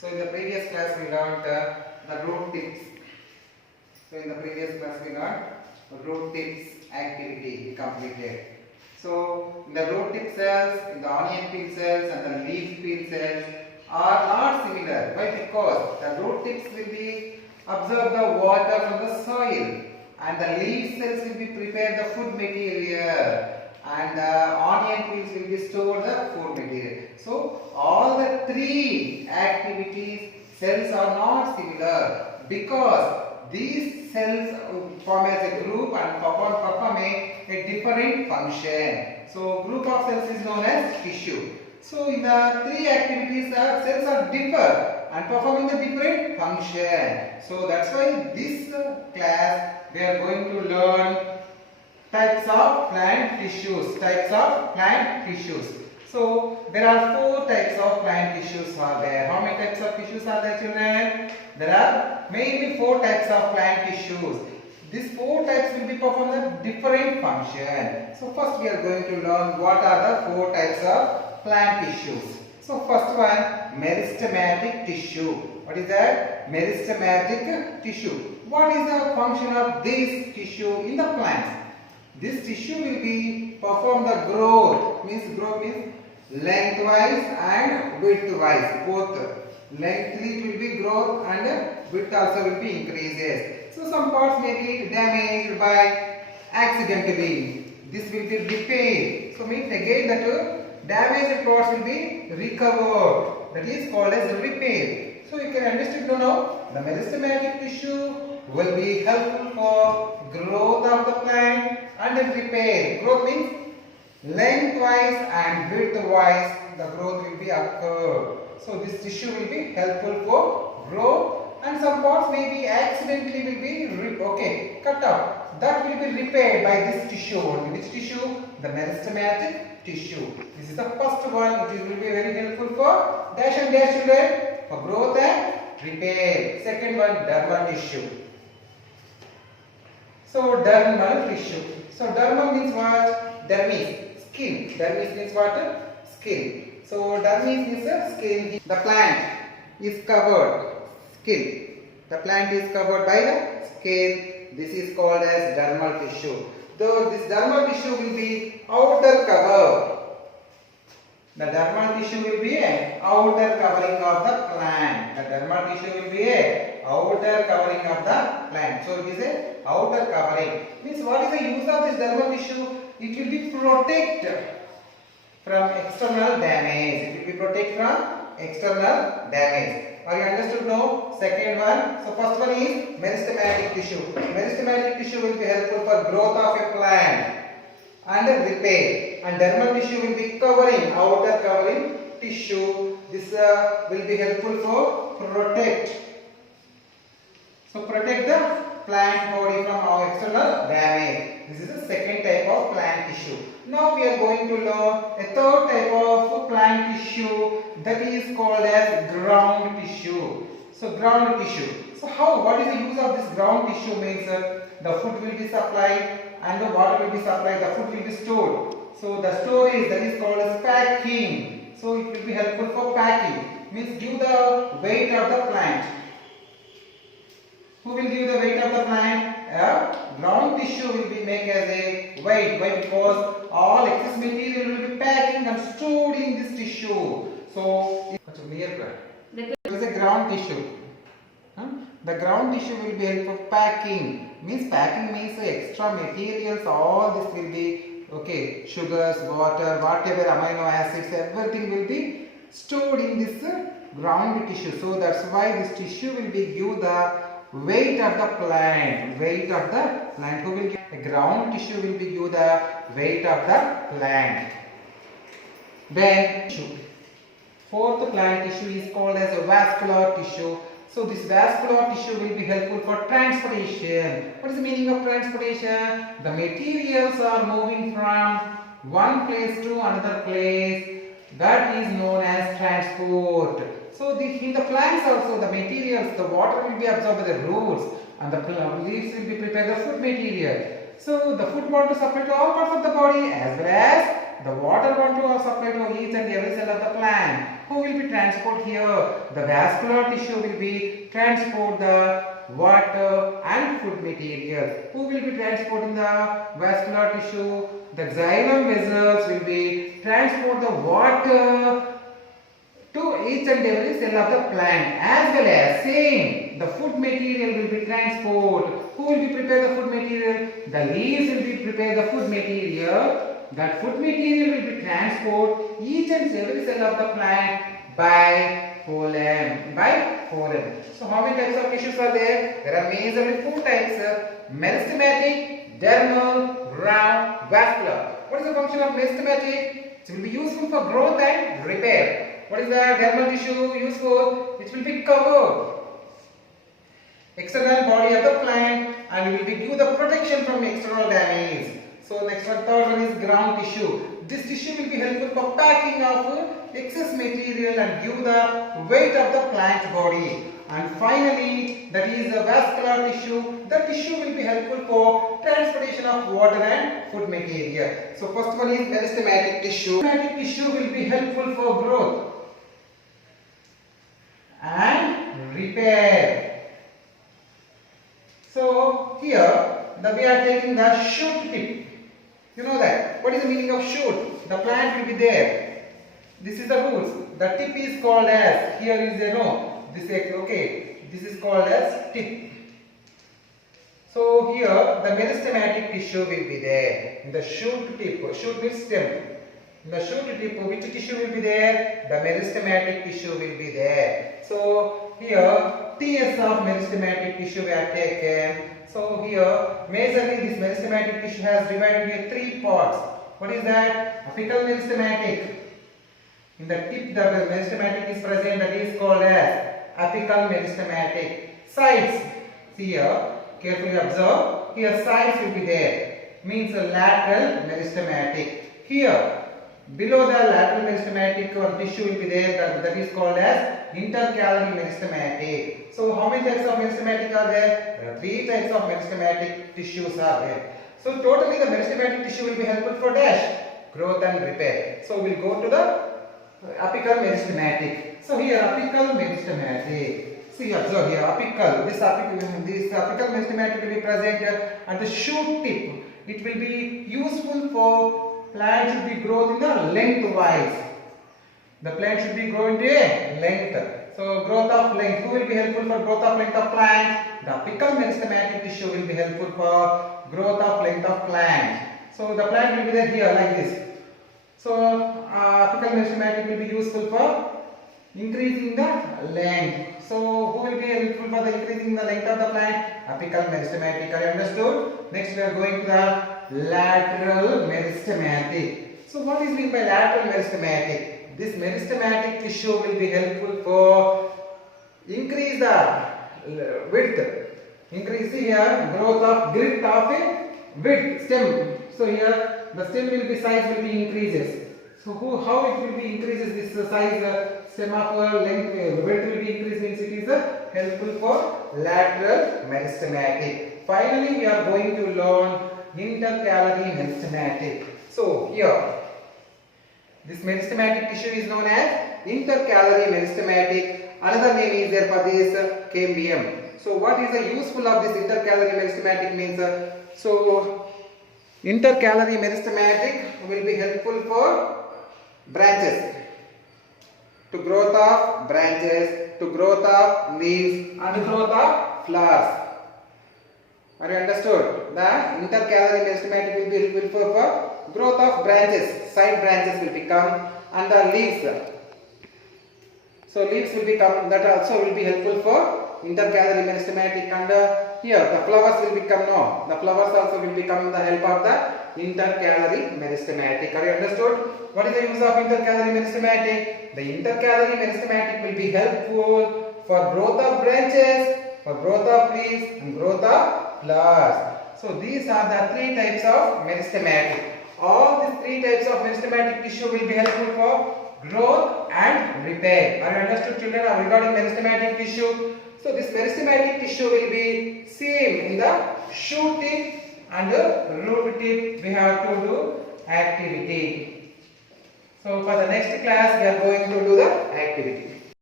So in the previous class we learned the root tips. So in the previous class we learned root tips activity we completed. So in the root tip cells, in the onion peel cells and the leaf peel cells are not similar. Why? Because the root tips will be absorb the water from the soil and the leaf cells will be prepare the food material and the onion peels will be store the food material. So all the three activities cells are not similar because these cells form as a group and perform a different function. So group of cells is known as tissue. So in the three activities cells are differ and performing the different function. So that's why this class we are going to learn types of plant tissues. Types of plant tissues. So there are four types of plant tissues are there. How many types of tissues are there, children? There are mainly four types of plant tissues. These four types will be perform a different function. So first we are going to learn what are the four types of plant tissues. So first one, meristematic tissue. What is that? Meristematic tissue. What is the function of this tissue in the plants? This tissue will be perform the growth means lengthwise and widthwise, both. Lengthly it will be growth and width also will be increases. So some parts may be damaged by accidentally. This will be repaired. So means again that damaged parts will be recovered. That is called as repair. So you can understand now the meristematic tissue will be helpful for growth of the plant and repair. Growth means lengthwise and widthwise the growth will be occurred. So this tissue will be helpful for growth and some parts may be accidentally will be cut off. That will be repaired by this tissue only. Which tissue? The meristematic tissue. This is the first one. It will be very helpful for dash and dash children for growth and repair. Second one, dermal tissue. So dermal tissue. So dermal means what? Dermis, skin. Dermis means what? Skin. So dermis means skin. The plant is covered. Skin. The plant is covered by the skin. This is called as dermal tissue. Though this dermal tissue will be outer cover. The dermal tissue will be an outer covering of the plant. The dermal tissue will be a outer covering of the plant. So it is a outer covering. Means what is the use of this dermal tissue? It will be protect from external damage. It will be protect from external damage. Are you understood now? Second one. So first one is meristematic tissue. Meristematic tissue will be helpful for growth of a plant and repair. And dermal tissue will be covering, outer covering tissue. This will be helpful for protect. So protect the plant body from our external damage. This is the second type of plant tissue. Now we are going to learn a third type of plant tissue that is called as ground tissue. So ground tissue. So what is the use of this ground tissue? Means the food will be supplied and the water will be supplied, the food will be stored. So the storage, that is called as packing. So it will be helpful for packing. Means give the weight of the plant. Who will give the weight of the plant? Ground tissue will be made as a weight. Why? Because all excess material will be packing and stored in this tissue. So it is a ground tissue. The ground tissue will be helpful for packing. Packing means extra materials. All this will be sugars, water, whatever amino acids, everything will be stored in this ground tissue. So that's why this tissue will be give the weight of the plant. Weight of the plant. Who will give? A ground tissue will be give the weight of the plant. Then fourth plant tissue is called as a vascular tissue. So this vascular tissue will be helpful for transportation. What is the meaning of transportation? The materials are moving from one place to another place. That is known as transport. So in the plants also the materials, the water will be absorbed by the roots and the leaves will be prepared the food material. So the food want to supply to all parts of the body as well as the water want to supply to each and every cell of the plant. Who will be transport here? The vascular tissue will be transport the water and food material. Who will be transporting the vascular tissue? The xylem vessels will be transport the water to each and every cell of the plant, as well as same the food material will be transport. Who will be prepare the food material? The leaves will be prepare the food material. That food material will be transport each and every cell of the plant by phloem. So how many types of tissues are there? There are majorly 4 types: meristematic, dermal, round, vascular. What is the function of meristematic? It will be useful for growth and repair. What is the dermal tissue useful? It will be covered external body of the plant and will be give the protection from external damage. So next one, third one is ground tissue. This tissue will be helpful for packing of excess material and give the weight of the plant body. And finally, that is the vascular tissue. The tissue will be helpful for transportation of water and food material. So first one is meristematic tissue. Meristematic tissue will be helpful for growth and repair. So here we are taking the shoot tip. You know that. What is the meaning of shoot? The plant will be there. This is the roots. The tip is called as, here is a no. This is okay. This is called as tip. So here the meristematic tissue will be there. In the shoot tip, shoot means stem. In the shoot tip, which tissue will be there? The meristematic tissue will be there. So here TS of meristematic tissue we have taken. So here majorly this meristematic tissue has divided into 3 parts. What is that? Apical meristematic. In the tip the meristematic is present, that is called as apical meristematic. Sides, see here, carefully observe, here sides will be there, means a lateral meristematic. Here below the lateral meristematic tissue will be there, that is called as intercalary meristematic. So how many types of meristematic are there? There are 3 types of meristematic tissues are there. So totally the meristematic tissue will be helpful for dash, growth and repair. So we will go to the apical meristematic. So here apical meristematic. See, observe here apical. This apical meristematic will be present at the shoot tip. It will be useful for plant should be growth in the lengthwise. The plant should be growing to a length. So growth of length. Who will be helpful for growth of length of plant? The apical meristematic tissue will be helpful for growth of length of plant. So the plant will be there here like this. So apical meristematic will be useful for increasing the length. So who will be helpful for the increasing the length of the plant? Apical meristematic. Are you understood? Next we are going to the lateral meristematic. So what is meant by lateral meristematic? This meristematic tissue will be helpful for increase the width. Increase here growth of girth of a width stem. So here the stem will be size will be increases. So how it will be increases this size stem of length width will be increased means it is helpful for lateral meristematic. Finally we are going to learn intercalary meristematic. So here this meristematic tissue is known as intercalary meristematic. Another name is there for this cambium. So what is the useful of this intercalary meristematic means? So intercalary meristematic will be helpful for branches, to growth of branches, to growth of leaves and growth of flowers. Are you understood? The intercalary meristematic will be helpful for growth of branches, side branches will become, and the leaves. So leaves will become, that also will be helpful for intercalary meristematic, and here the flowers will become, no, the flowers also will become the help of the intercalary meristematic. Are you understood? What is the use of intercalary meristematic? The intercalary meristematic will be helpful for growth of branches, for growth of leaves and growth of flowers. So these are the 3 types of meristematic. All these 3 types of meristematic tissue will be helpful for growth and repair. Are you understood, children, regarding meristematic tissue? So this meristematic tissue will be same in the shoot tip and root tip. We have to do activity. So for the next class we are going to do the activity.